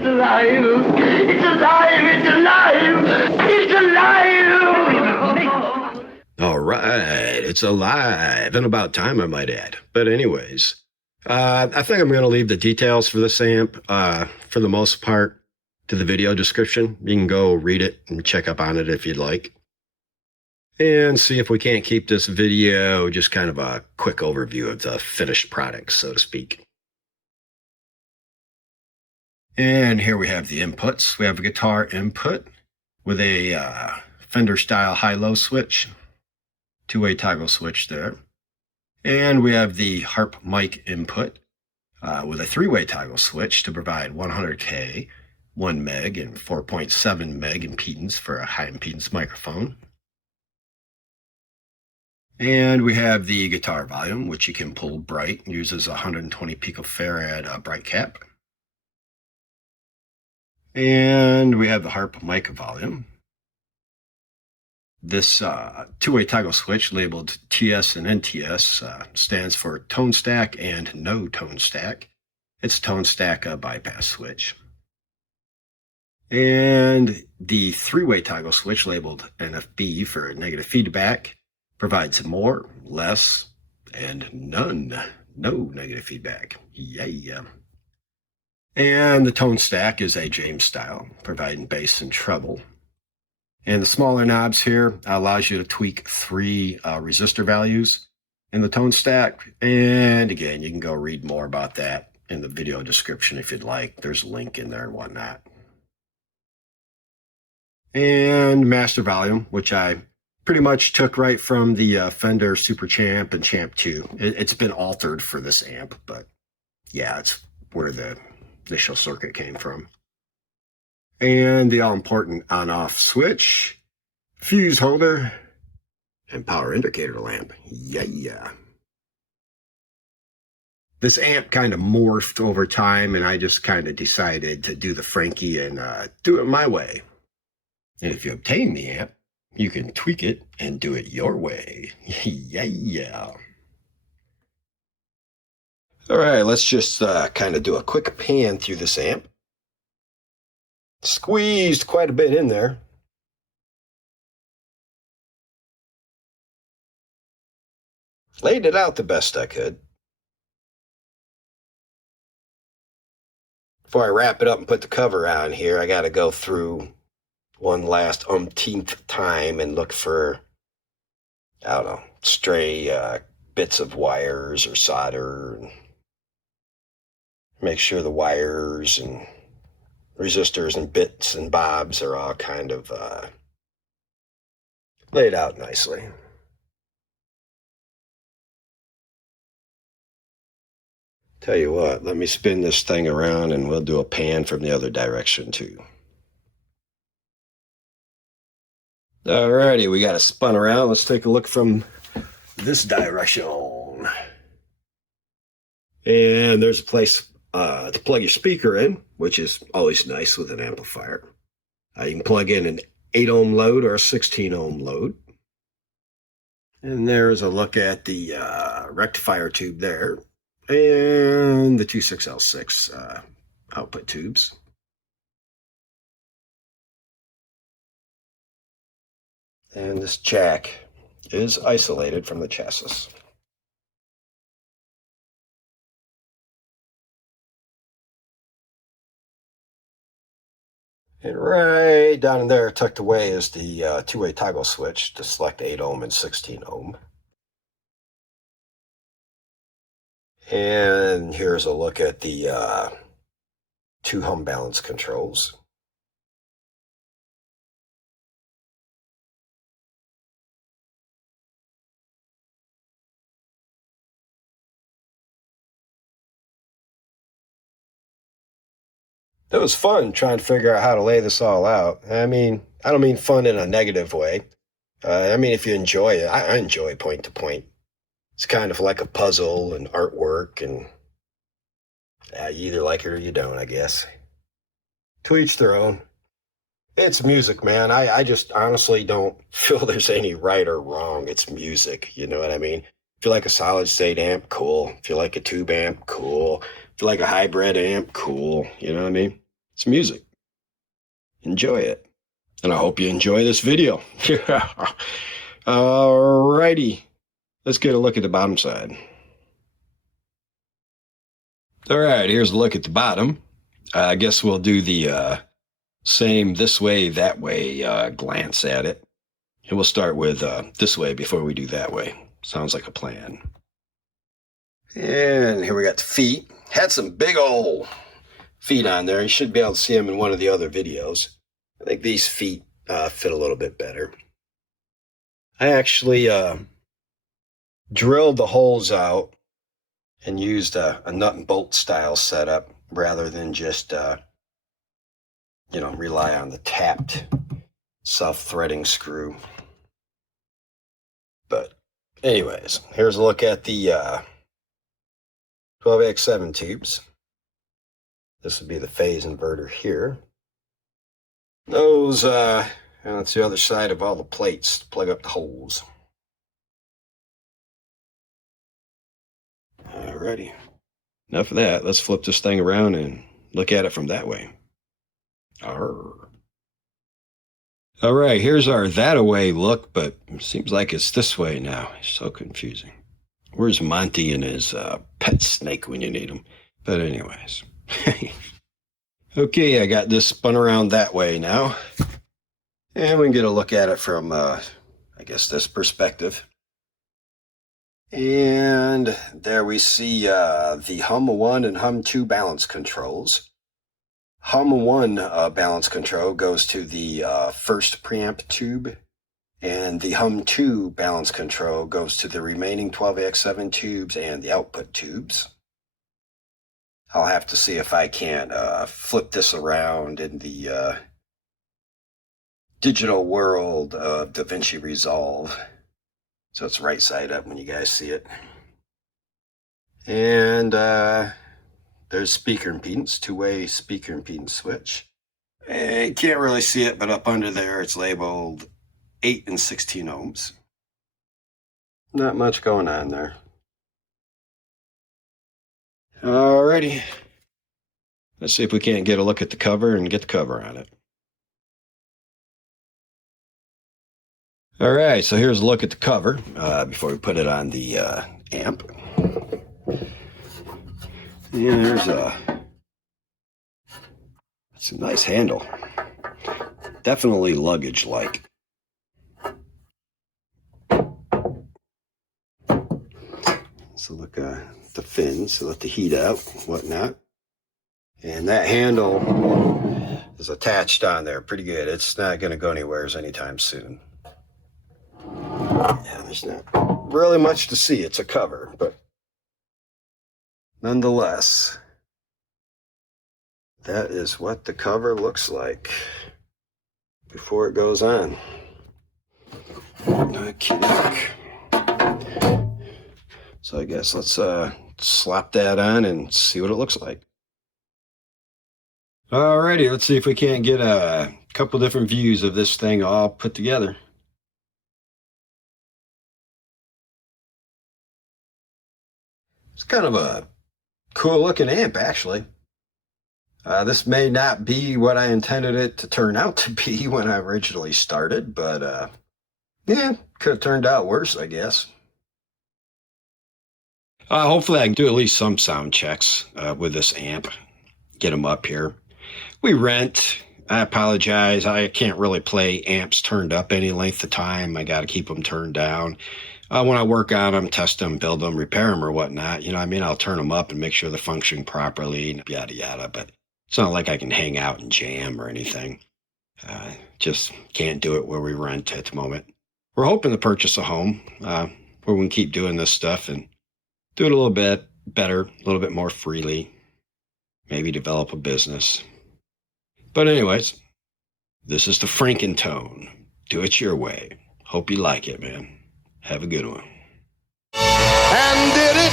It's alive! It's alive! It's alive! It's alive! All right, it's alive, and about time, I might add. But anyways, I think I'm going to leave the details for this amp, for the most part, to the video description. You can go read it and check up on it if you'd like. And see if we can't keep this video just kind of a quick overview of the finished product, so to speak. And here we have the inputs. We have a guitar input with a Fender style high-low switch, two-way toggle switch there. And we have the harp mic input with a three-way toggle switch to provide 100K, 1 meg, and 4.7 meg impedance for a high impedance microphone. And we have the guitar volume, which you can pull bright, uses a 120 picofarad bright cap. And we have the harp mic volume. This two-way toggle switch labeled TS and NTS stands for tone stack and no tone stack. It's tone stack bypass switch. And the three-way toggle switch labeled NFB for negative feedback provides more, less, and none. No negative feedback. Yeah. And the tone stack is a James style, providing bass and treble. And the smaller knobs here allows you to tweak 3 resistor values in the tone stack. And again, you can go read more about that in the video description if you'd like. There's a link in there and whatnot. And master volume, which I pretty much took right from the Fender Super Champ and Champ 2. It's been altered for this amp, but yeah, it's where the initial circuit came from. And the all-important on-off switch, fuse holder, and power indicator lamp. Yeah. This amp kind of morphed over time, and I just kind of decided to do the Frankie and do it my way. And if you obtain the amp, you can tweak it and do it your way. Yeah. All right, let's just kind of do a quick pan through this amp. Squeezed quite a bit in there. Laid it out the best I could. Before I wrap it up and put the cover on here, I got to go through one last umpteenth time and look for, I don't know, stray bits of wires or solder. And make sure the wires and resistors and bits and bobs are all kind of laid out nicely. Tell you what, let me spin this thing around and we'll do a pan from the other direction too. Alrighty, we got it spun around. Let's take a look from this direction. And there's a place to plug your speaker in, which is always nice with an amplifier. You can plug in an 8 ohm load or a 16 ohm load. And there's a look at the rectifier tube there. And the 26L6 output tubes. And this jack is isolated from the chassis. And right down in there, tucked away, is the two-way toggle switch to select 8 ohm and 16 ohm. And here's a look at the 2 hum balance controls. It was fun trying to figure out how to lay this all out. I mean, I don't mean fun in a negative way. I mean, if you enjoy it, I enjoy point to point. It's kind of like a puzzle and artwork, and you either like it or you don't, I guess. To each their own. It's music, man. I just honestly don't feel there's any right or wrong. It's music, you know what I mean? If you like a solid state amp, cool. If you like a tube amp, cool. If you like a hybrid amp, cool. You know what I mean? It's music. Enjoy it. And I hope you enjoy this video. Alrighty. Let's get a look at the bottom side. Alright, here's a look at the bottom. I guess we'll do the same this way, that way glance at it. And we'll start with this way before we do that way. Sounds like a plan. And here we got the feet. Had some big old feet on there. You should be able to see them in one of the other videos. I think these feet fit a little bit better. I actually drilled the holes out and used a nut and bolt style setup rather than just, rely on the tapped self-threading screw. But anyways, here's a look at the 12x7 tubes. This would be the phase inverter here. Those, that's the other side of all the plates to plug up the holes. Alrighty. Enough of that. Let's flip this thing around and look at it from that way. Alright, here's our that-away look, but it seems like it's this way now. It's so confusing. Where's Monty and his pet snake when you need him? But anyways. Okay, I got this spun around that way now. And we can get a look at it from, I guess, this perspective. And there we see the hum 1 and hum 2 balance controls. Hum 1 balance control goes to the first preamp tube, and the hum 2 balance control goes to the remaining 12x7 tubes and the output tubes. I'll have to see if I can't flip this around in the digital world of DaVinci Resolve. So it's right side up when you guys see it. And there's speaker impedance, two-way speaker impedance switch. And you can't really see it, but up under there it's labeled 8 and 16 ohms. Not much going on there. Alrighty. Let's see if we can't get a look at the cover and get the cover on it. Alright, so here's a look at the cover before we put it on the amp. And there's it's a nice handle. Definitely luggage-like. So look at the fins, so let the heat out, whatnot. And that handle is attached on there pretty good. It's not going to go anywhere anytime soon. Yeah, there's not really much to see. It's a cover, but nonetheless, that is what the cover looks like before it goes on. Okay. So I guess let's slap that on and see what it looks like. Alrighty, let's see if we can't get a couple different views of this thing all put together. It's kind of a cool looking amp, actually. This may not be what I intended it to turn out to be when I originally started, but yeah, could have turned out worse, I guess. Hopefully I can do at least some sound checks with this amp. Get them up here. We rent. I apologize. I can't really play amps turned up any length of time. I got to keep them turned down. When I work on them, test them, build them, repair them or whatnot, you know what I mean? I'll turn them up and make sure they're functioning properly, yada, yada. But it's not like I can hang out and jam or anything. Just can't do it where we rent at the moment. We're hoping to purchase a home where we can keep doing this stuff and do it a little bit better, a little bit more freely. Maybe develop a business. But anyways, this is the Frankentone. Do it your way. Hope you like it, man. Have a good one. And did it